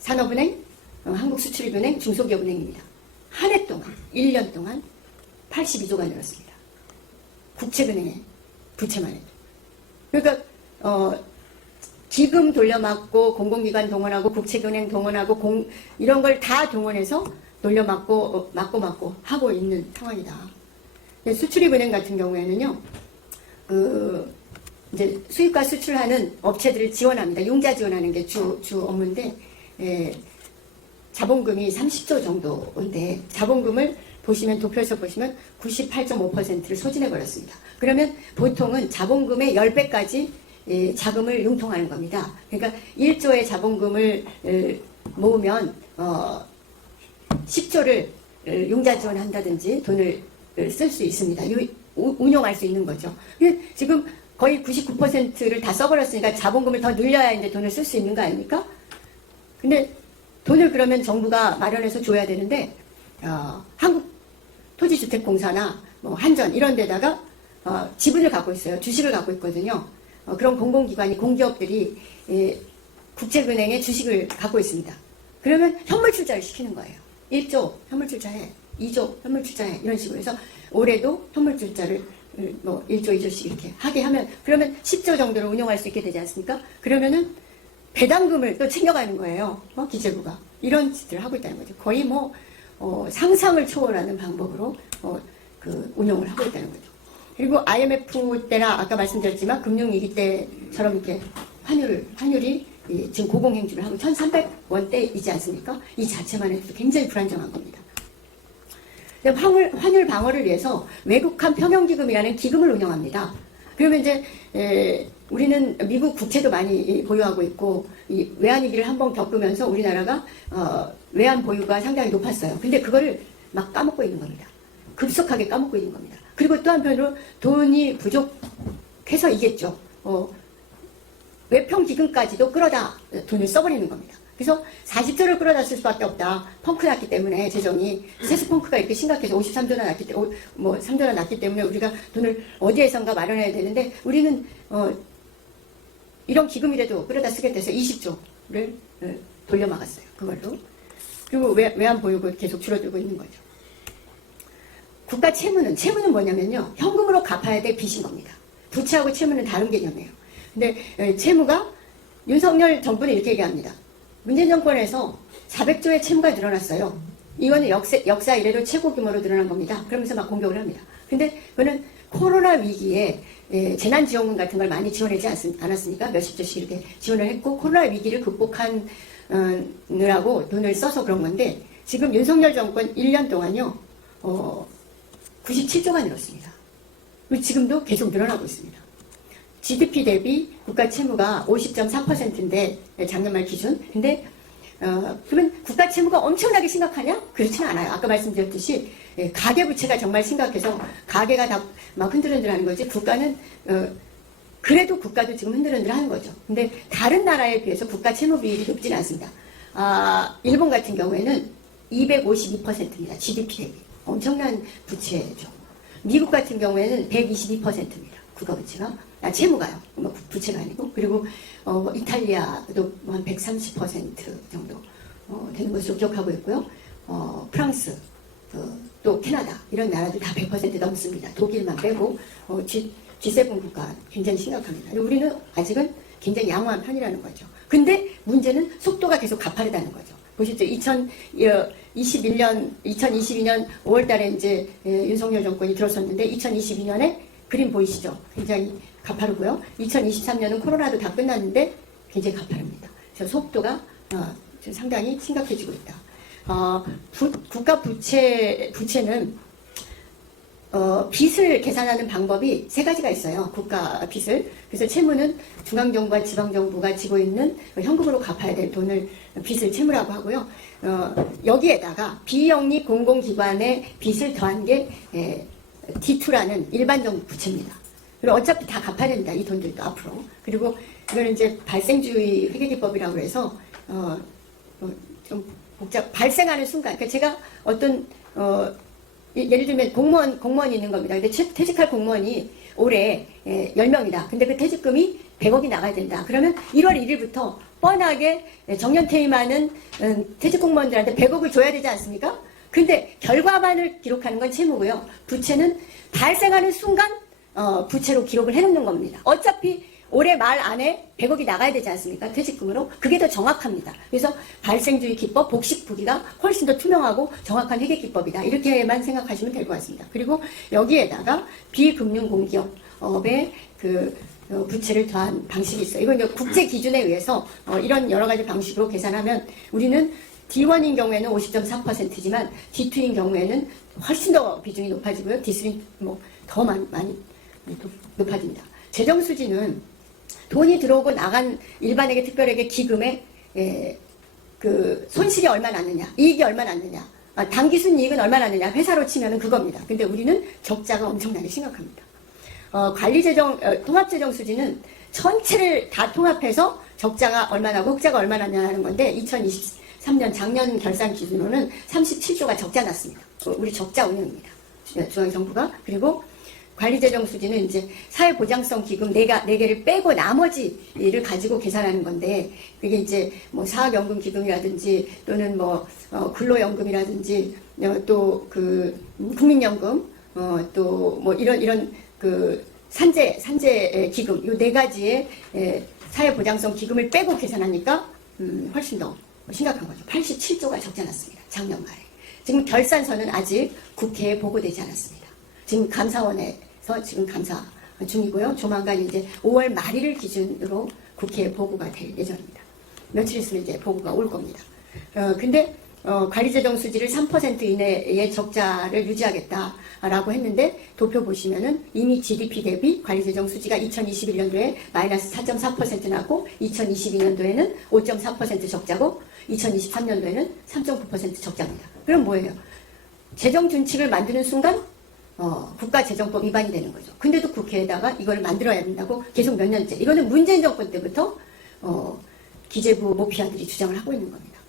산업은행, 한국수출입은행, 중소기업은행입니다. 한 해 동안, 1년 동안 82조가 늘었습니다. 국책은행의 부채만 해도. 그러니까 기금 돌려막고 공공기관 동원하고 국책은행 동원하고 이런 걸 다 동원해서 돌려막고 막고 하고 있는 상황이다. 수출입은행 같은 경우에는요, 이제 수입과 수출하는 업체들을 지원합니다. 융자 지원하는 게 주 업무인데 자본금이 30조 정도인데 자본금을 보시면 도표에서 보시면 98.5%를 소진해 버렸습니다. 그러면 보통은 자본금의 10배까지 자금을 융통하는 겁니다. 그러니까 1조의 자본금을 모으면 10조를 융자 지원한다든지 돈을 쓸 수 있습니다. 운용할 수 있는 거죠. 지금 거의 99%를 다 써버렸으니까 자본금을 더 늘려야 이제 돈을 쓸 수 있는 거 아닙니까? 근데 돈을 그러면 정부가 마련해서 줘야 되는데 한국토지주택공사나 뭐 한전 이런 데다가 지분을 갖고 있어요. 주식을 갖고 있거든요. 그런 공공기관이 공기업들이 국책은행에 주식을 갖고 있습니다. 그러면 현물출자를 시키는 거예요. 1조 현물출자해, 2조 현물출자해 이런 식으로 해서 올해도 현물출자를 뭐 1조, 2조씩 이렇게 하게 하면 그러면 10조 정도를 운용할 수 있게 되지 않습니까? 그러면은 배당금을 또 챙겨가는 거예요. 기재부가. 이런 짓들을 하고 있다는 거죠. 거의 뭐 상상을 초월하는 방법으로 운용을 하고 있다는 거죠. 그리고 IMF 때나 아까 말씀드렸지만 금융위기 때처럼 이렇게 환율이 지금 고공행진을 하고 1,300원대이지 않습니까? 이 자체만 해도 굉장히 불안정한 겁니다. 환율 방어를 위해서 외국환 평형기금이라는 기금을 운영합니다. 그러면 이제 우리는 미국 국채도 많이 보유하고 있고 이 외환위기를 한번 겪으면서 우리나라가 외환 보유가 상당히 높았어요. 근데 그거를 막 까먹고 있는 겁니다. 급속하게 까먹고 있는 겁니다. 그리고 또 한편으로 돈이 부족해서이겠죠. 외평기금까지도 끌어다 돈을 써버리는 겁니다. 그래서 40조를 끌어다 쓸 수밖에 없다. 펑크 났기 때문에 재정이 세수 펑크가 이렇게 심각해서 53조나 났기 때문에 3조나 났기 때문에 우리가 돈을 어디에선가 마련해야 되는데 우리는 이런 기금이라도 끌어다 쓰겠다 해서 20조를 돌려막았어요. 그걸로. 그리고 외환 보유고 계속 줄어들고 있는 거죠. 국가 채무는 뭐냐면요. 현금으로 갚아야 될 빚인 겁니다. 부채하고 채무는 다른 개념이에요. 근데 채무가 윤석열 정부는 이렇게 얘기합니다. 문재인 정권에서 400조의 채무가 늘어났어요. 이거는 역사 이래로 최고 규모로 늘어난 겁니다. 그러면서 막 공격을 합니다. 근데 그거는 코로나 위기에 재난지원금 같은 걸 많이 지원하지 않았습니까? 몇십 조씩 이렇게 지원을 했고 코로나 위기를 극복하느라고 돈을 써서 그런 건데 지금 윤석열 정권 1년 동안요 97조가 늘었습니다. 그리고 지금도 계속 늘어나고 있습니다. GDP 대비 국가 채무가 50.4%인데 작년 말 기준. 근데 그러면 국가 채무가 엄청나게 심각하냐? 그렇지는 않아요. 아까 말씀드렸듯이 가계 부채가 정말 심각해서 가계가 다 막 흔들흔들하는 거지. 국가는 그래도 국가도 지금 흔들흔들하는 거죠. 근데 다른 나라에 비해서 국가 채무 비율이 높지는 않습니다. 일본 같은 경우에는 252%입니다. GDP 대비 엄청난 부채죠. 미국 같은 경우에는 122%입니다. 국가 부채가. 채무가요. 부채가 아니고. 그리고 이탈리아도 한 130% 정도 되는 것으로 기억하고 있고요. 프랑스, 또 캐나다 이런 나라들 다 100% 넘습니다. 독일만 빼고 G7 국가 굉장히 심각합니다. 우리는 아직은 굉장히 양호한 편이라는 거죠. 근데 문제는 속도가 계속 가파르다는 거죠. 보시죠. 2022년 5월 달에 이제 윤석열 정권이 들어섰는데 2022년에 그림 보이시죠? 굉장히 가파르고요. 2023년은 코로나도 다 끝났는데 굉장히 가파릅니다. 그래서 속도가 지금 상당히 심각해지고 있다. 국가 부채는 빚을 계산하는 방법이 세 가지가 있어요. 국가 빚을. 그래서 채무는 중앙정부와 지방정부가 지고 있는 현금으로 갚아야 될 돈을 빚을 채무라고 하고요. 여기에다가 비영리 공공기관의 빚을 더한 게 D2라는 일반적 부채입니다. 그리고 어차피 다 갚아야 된다. 이 돈들도 앞으로. 그리고 이거는 이제 발생주의 회계기법이라고 해서 좀 발생하는 순간. 그러니까 제가 어떤 예를 들면 공무원이 있는 겁니다. 근데 퇴직할 공무원이 올해 10명이다. 근데 그 퇴직금이 100억이 나가야 된다. 그러면 1월 1일부터 뻔하게 정년 퇴임하는 퇴직 공무원들한테 100억을 줘야 되지 않습니까? 근데 결과만을 기록하는 건 채무고요. 부채는 발생하는 순간 부채로 기록을 해놓는 겁니다. 어차피 올해 말 안에 100억이 나가야 되지 않습니까? 퇴직금으로. 그게 더 정확합니다. 그래서 발생주의 기법, 복식부기가 훨씬 더 투명하고 정확한 회계기법이다. 이렇게만 생각하시면 될 것 같습니다. 그리고 여기에다가 비금융공기업의 부채를 더한 방식이 있어요. 이건 이제 국제 기준에 의해서 이런 여러 가지 방식으로 계산하면 우리는 D1인 경우에는 50.4%지만 D2인 경우에는 훨씬 더 비중이 높아지고요. D3는 더 많이 높아집니다. 재정수지는 돈이 들어오고 나간 일반에게 특별에게 기금에 손실이 얼마 났느냐, 이익이 얼마 났느냐, 당기순이익은 얼마 났느냐, 회사로 치면은 그겁니다. 근데 우리는 적자가 엄청나게 심각합니다. 통합재정수지는 전체를 다 통합해서 적자가 얼마 나고 흑자가 얼마 났냐는 건데 2023년 작년 결산 기준으로는 37조가 적자 났습니다. 우리 적자 운영입니다. 중앙정부가. 그리고 관리재정수지는 이제 사회보장성 기금 4개를 빼고 나머지를 가지고 계산하는 건데, 그게 이제 사학연금 기금이라든지 또는 근로연금이라든지 또 국민연금 또 이런 산재 기금 요 4가지의 사회보장성 기금을 빼고 계산하니까 훨씬 더 심각한 거죠. 87조가 적자 났습니다. 작년 말에. 지금 결산서는 아직 국회에 보고되지 않았습니다. 지금 감사원에서 지금 감사 중이고요. 조만간 이제 5월 말일을 기준으로 국회에 보고가 될 예정입니다. 며칠 있으면 이제 보고가 올 겁니다. 근데 관리재정 수지를 3% 이내의 적자를 유지하겠다라고 했는데 도표 보시면은 이미 GDP 대비 관리재정 수지가 2021년도에 마이너스 4.4% 나고 2022년도에는 5.4% 적자고 2023년도에는 3.9% 적자입니다. 그럼 뭐예요? 재정 준칙을 만드는 순간 국가재정법 위반이 되는 거죠. 근데도 국회에다가 이걸 만들어야 된다고 계속 몇 년째. 이거는 문재인 정권 때부터 기재부 모피아들이 주장을 하고 있는 겁니다.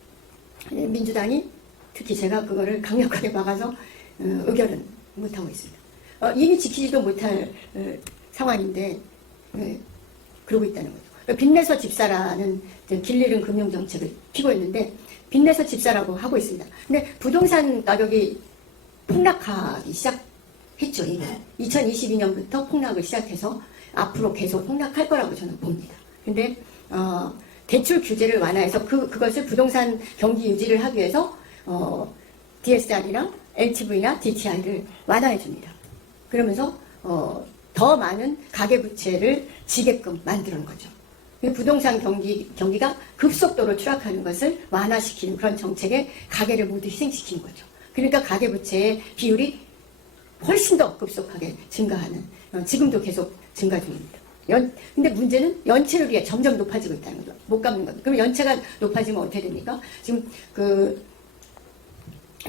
민주당이 특히 제가 그거를 강력하게 막아서 의결은 못하고 있습니다. 이미 지키지도 못할 상황인데 그러고 있다는 거죠. 빚내서 집사라는 길 잃은 금융정책을 피고 있는데 빚내서 집사라고 하고 있습니다. 근데 부동산 가격이 폭락하기 시작했죠. 이미 2022년부터 폭락을 시작해서 앞으로 계속 폭락할 거라고 저는 봅니다. 근데 대출 규제를 완화해서 그것을 부동산 경기 유지를 하기 위해서 DSR이나 LTV나 DTI를 완화해 줍니다. 그러면서 더 많은 가계부채를 지게끔 만드는 거죠. 부동산 경기가 급속도로 추락하는 것을 완화시키는 그런 정책에 가계를 모두 희생시키는 거죠. 그러니까 가계부채의 비율이 훨씬 더 급속하게 증가하는, 지금도 계속 증가 중입니다. 근데 문제는 연체율이 점점 높아지고 있다는 거죠. 못 갚는 거죠. 그럼 연체가 높아지면 어떻게 됩니까? 지금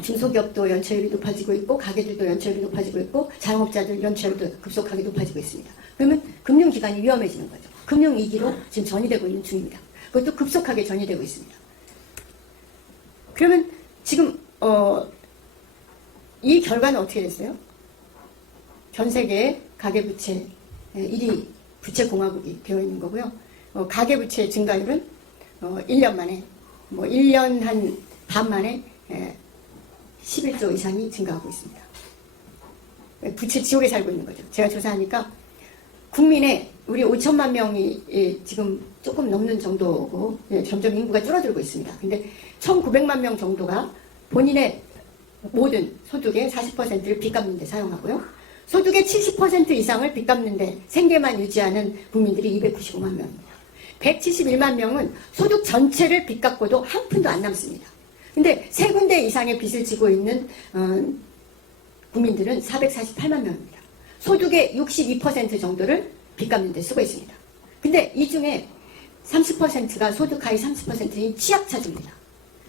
중소기업도 연체율이 높아지고 있고, 가게들도 연체율이 높아지고 있고, 자영업자들 연체율도 급속하게 높아지고 있습니다. 그러면 금융기관이 위험해지는 거죠. 금융위기로 지금 전이되고 있는 중입니다. 그것도 급속하게 전이되고 있습니다. 그러면 지금 이 결과는 어떻게 됐어요? 전 세계의 가계부채 1위 부채공화국이 되어 있는 거고요. 가계부채 증가율은 1년 만에, 1년 한 반 만에 11조 이상이 증가하고 있습니다. 부채 지옥에 살고 있는 거죠. 제가 조사하니까 국민의 우리 5천만 명이 지금 조금 넘는 정도고 점점 인구가 줄어들고 있습니다. 근데 1,900만 명 정도가 본인의 모든 소득의 40%를 빚 갚는 데 사용하고요. 소득의 70% 이상을 빚 갚는 데 생계만 유지하는 국민들이 295만 명입니다. 171만 명은 소득 전체를 빚 갚고도 한 푼도 안 남습니다. 근데 세 군데 이상의 빚을 지고 있는 국민들은 448만 명입니다. 소득의 62% 정도를 빚 갚는 데 쓰고 있습니다. 근데 이 중에 30%가 소득 하위 30%인 취약차주입니다.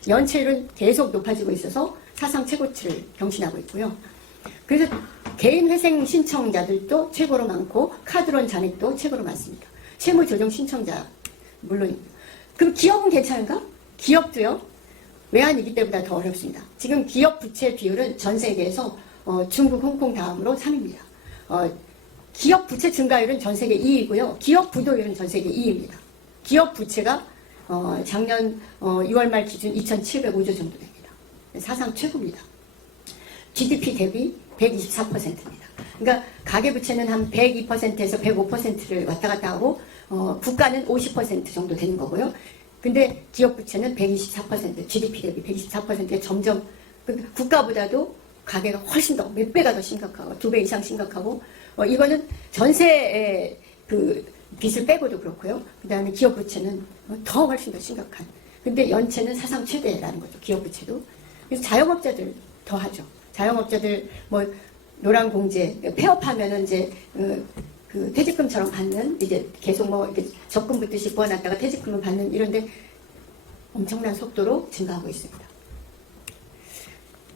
연체율은 계속 높아지고 있어서 사상 최고치를 경신하고 있고요. 그래서 개인 회생 신청자들도 최고로 많고 카드론 잔액도 최고로 많습니다. 채무조정 신청자 물론입니다. 그럼 기업은 괜찮은가? 기업도요. 외환위기 때보다 더 어렵습니다. 지금 기업 부채 비율은 전 세계에서 중국, 홍콩 다음으로 3위입니다. 기업 부채 증가율은 전 세계 2위고요. 기업 부도율은 전 세계 2위입니다. 기업 부채가 작년 6월 말 기준 2,705조 정도 됩니다. 사상 최고입니다. GDP 대비 124%입니다. 그러니까 가계부채는 한 102%에서 105%를 왔다 갔다 하고 국가는 50% 정도 되는 거고요. 근데 기업 부채는 124%, GDP 대비 124%에 점점 국가보다도 가계가 훨씬 더 몇 배가 더 심각하고 2배 이상 심각하고 이거는 전세의 그 빚을 빼고도 그렇고요. 그 다음에 기업 부채는 더 훨씬 더 심각한. 근데 연체는 사상 최대라는 거죠. 기업 부채도. 그래서 자영업자들 더 하죠. 자영업자들 노란 공제 폐업하면은 이제 그 퇴직금처럼 받는 이제 계속 이렇게 적금 붓듯이 부어놨다가 퇴직금을 받는 이런데 엄청난 속도로 증가하고 있습니다.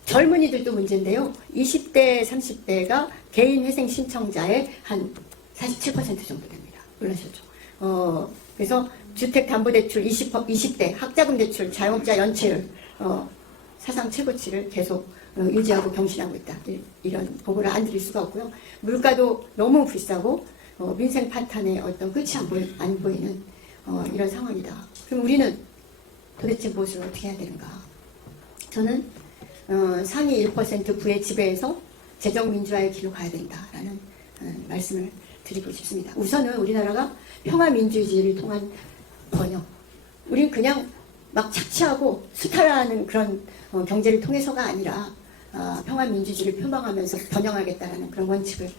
젊은이들도 문제인데요. 20대, 30대가 개인 회생 신청자의 한 47% 정도 됩니다. 놀라셨죠? 그래서 주택담보대출 20대, 학자금 대출, 자영업자 연체율 사상 최고치를 계속 유지하고 경신하고 있다. 이런 보고를 안 드릴 수가 없고요. 물가도 너무 비싸고 민생 파탄의 어떤 끝이 안 보이는 이런 상황이다. 그럼 우리는 도대체 무엇을 어떻게 해야 되는가? 저는 상위 1% 부의 지배에서 재정민주화의 길로 가야 된다라는 말씀을 드리고 싶습니다. 우선은 우리나라가 평화민주주의를 통한 번영. 우린 그냥 막 착취하고 수탈하는 그런 경제를 통해서가 아니라 평화민주주의를 표방하면서 번영하겠다라는 그런 원칙을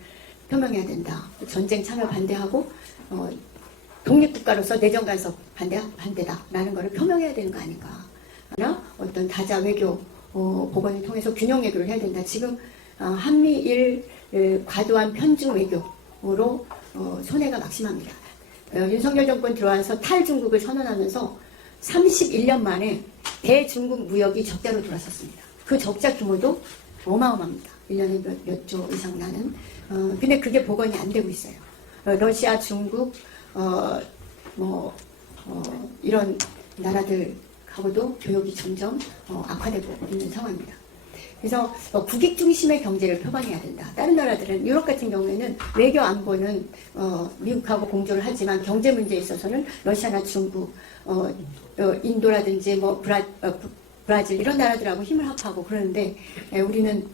표명해야 된다. 전쟁 참여 반대하고 독립국가로서 내정 간섭 반대다라는 것을 표명해야 되는 거 아닌가. 하나 어떤 다자 외교 복원을 통해서 균형 외교를 해야 된다. 지금 한미일 과도한 편중 외교로 손해가 막심합니다. 윤석열 정권 들어와서 탈중국을 선언하면서 31년 만에 대중국 무역이 적자로 돌아섰습니다. 그 적자 규모도 어마어마합니다. 1년에 몇 조 이상 나는. 근데 그게 복원이 안 되고 있어요. 러시아, 중국, 이런 나라들하고도 교역이 점점 악화되고 있는 상황입니다. 그래서 국익 중심의 경제를 표방해야 된다. 다른 나라들은 유럽 같은 경우에는 외교 안보는 미국하고 공조를 하지만 경제 문제에 있어서는 러시아나 중국, 인도라든지 브라질 이런 나라들하고 힘을 합하고 그러는데 우리는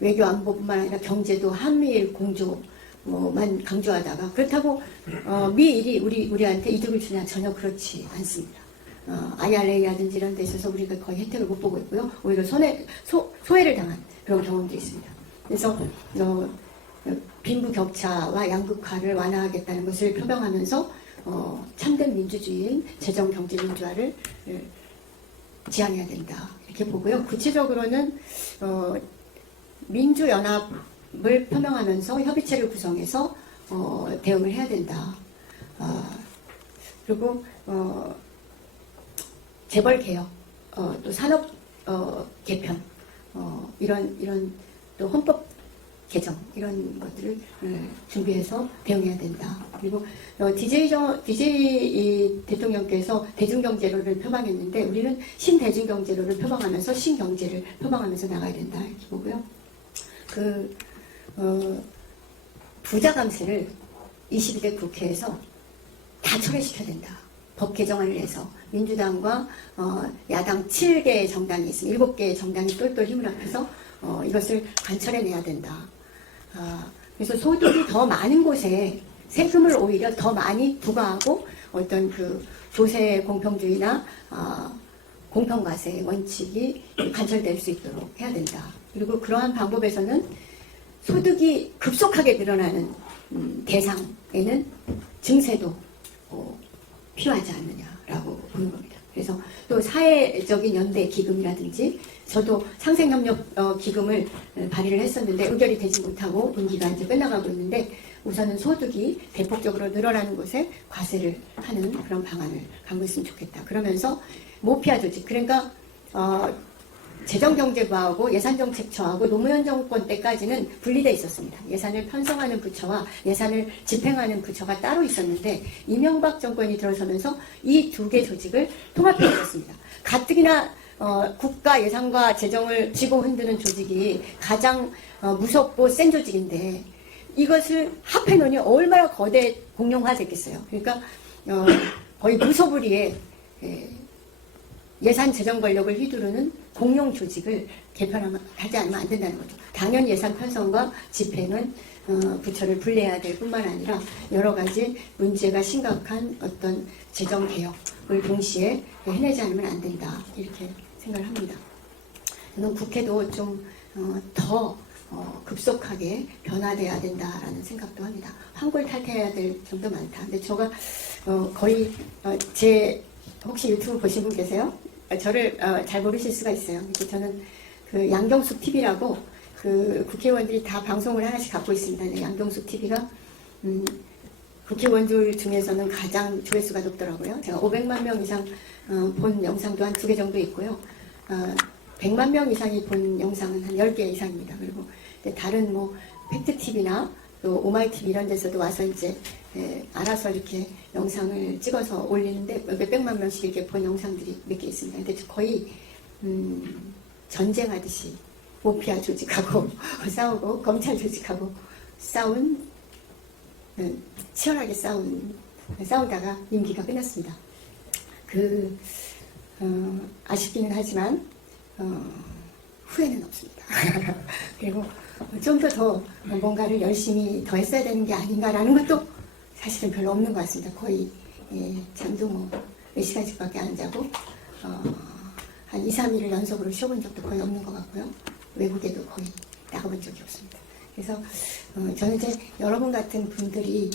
외교 안보뿐만 아니라 경제도 한미일 공조 만 강조하다가 그렇다고 미일이 우리한테 이득을 주냐 전혀 그렇지 않습니다. IRA라든지 이런 데 있어서 우리가 거의 혜택을 못 보고 있고요. 오히려 소외를 당한 그런 경험도 있습니다. 그래서 빈부격차와 양극화를 완화하겠다는 것을 표명하면서 참된 민주주의인 재정경제민주화를 지향해야 된다 이렇게 보고요. 구체적으로는 민주연합을 표명하면서 협의체를 구성해서 대응을 해야 된다. 그리고 재벌개혁, 또 산업 개편, 이런 또 헌법 개정 이런 것들을 준비해서 대응해야 된다. 그리고 DJ 대통령께서 대중경제로를 표방했는데 우리는 신대중경제로를 표방하면서 신경제를 표방하면서 나가야 된다 이렇게 보고요. 부자 감세를 22대 국회에서 다 철회시켜야 된다. 법 개정안을 해서 민주당과 야당 7개의 정당이 있습니다. 7개의 정당이 똘똘 힘을 합해서 이것을 관철해내야 된다. 그래서 소득이 더 많은 곳에 세금을 오히려 더 많이 부과하고 어떤 그 조세 공평주의나 공평과세 원칙이 관철될 수 있도록 해야 된다. 그리고 그러한 방법에서는 소득이 급속하게 늘어나는 대상에는 증세도 필요하지 않느냐라고 보는 겁니다. 그래서 또 사회적인 연대 기금이라든지 저도 상생협력 기금을 발의를 했었는데 의결이 되지 못하고 임기가 이제 끝나가고 있는데 우선은 소득이 대폭적으로 늘어나는 곳에 과세를 하는 그런 방안을 갖고 있으면 좋겠다. 그러면서 모피아 조직, 그러니까 재정경제부하고 예산정책처하고 노무현 정권 때까지는 분리되어 있었습니다. 예산을 편성하는 부처와 예산을 집행하는 부처가 따로 있었는데 이명박 정권이 들어서면서 이 두 개 조직을 통합해 있었습니다. 가뜩이나 국가 예산과 재정을 쥐고 흔드는 조직이 가장 무섭고 센 조직인데 이것을 합해 놓으니 얼마나 거대 공룡화됐겠어요. 그러니까 거의 무소불위의 예산 재정 권력을 휘두르는 공룡 조직을 개편하지 않으면 안 된다는 거죠. 당연 예산 편성과 집행은 부처를 분리해야 될 뿐만 아니라 여러 가지 문제가 심각한 어떤 재정 개혁을 동시에 해내지 않으면 안 된다 이렇게 생각을 합니다. 저는 국회도 좀 더 급속하게 변화돼야 된다라는 생각도 합니다. 환골탈태해야 될 점도 많다. 근데 제가 거의 혹시 유튜브 보신 분 계세요? 저를 잘 모르실 수가 있어요. 그래서 저는 그 양경숙 TV라고 그 국회의원들이 다 방송을 하나씩 갖고 있습니다. 양경숙 TV가 국회의원들 중에서는 가장 조회수가 높더라고요. 제가 500만 명 이상 본 영상도 한 2개 정도 있고요. 100만 명 이상이 본 영상은 한 10개 이상입니다. 그리고 다른 뭐 팩트TV나 또 오마이TV 이런 데서도 와서 이제 알아서 이렇게 영상을 찍어서 올리는데 몇백만 명씩 이렇게 본 영상들이 몇 개 있습니다. 근데 거의 전쟁하듯이 모피아 조직하고 싸우고 검찰 조직하고 치열하게 싸우다가 임기가 끝났습니다. 아쉽기는 하지만 후회는 없습니다. 그리고 좀 더 뭔가를 열심히 더 했어야 되는 게 아닌가라는 것도 사실은 별로 없는 것 같습니다. 거의 잠도 몇 시간씩밖에 안 자고 한 2, 3일을 연속으로 쉬어본 적도 거의 없는 것 같고요. 외국에도 거의 나가본 적이 없습니다. 그래서 저는 이제 여러분 같은 분들이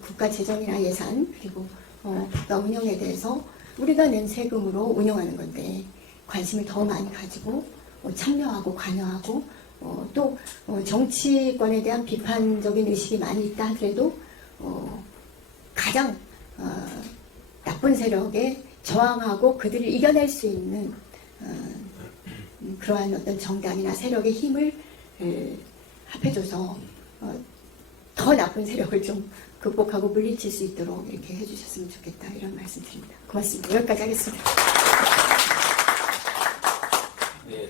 국가 재정이나 예산 그리고 국가 운영에 대해서 우리가 낸 세금으로 운영하는 건데 관심을 더 많이 가지고 참여하고 관여하고 또 정치권에 대한 비판적인 의식이 많이 있다 하더라도 가장 나쁜 세력에 저항하고 그들을 이겨낼 수 있는 그러한 어떤 정당이나 세력의 힘을 합해줘서 더 나쁜 세력을 좀 극복하고 물리칠 수 있도록 이렇게 해주셨으면 좋겠다 이런 말씀 드립니다. 고맙습니다. 여기까지 하겠습니다. 네.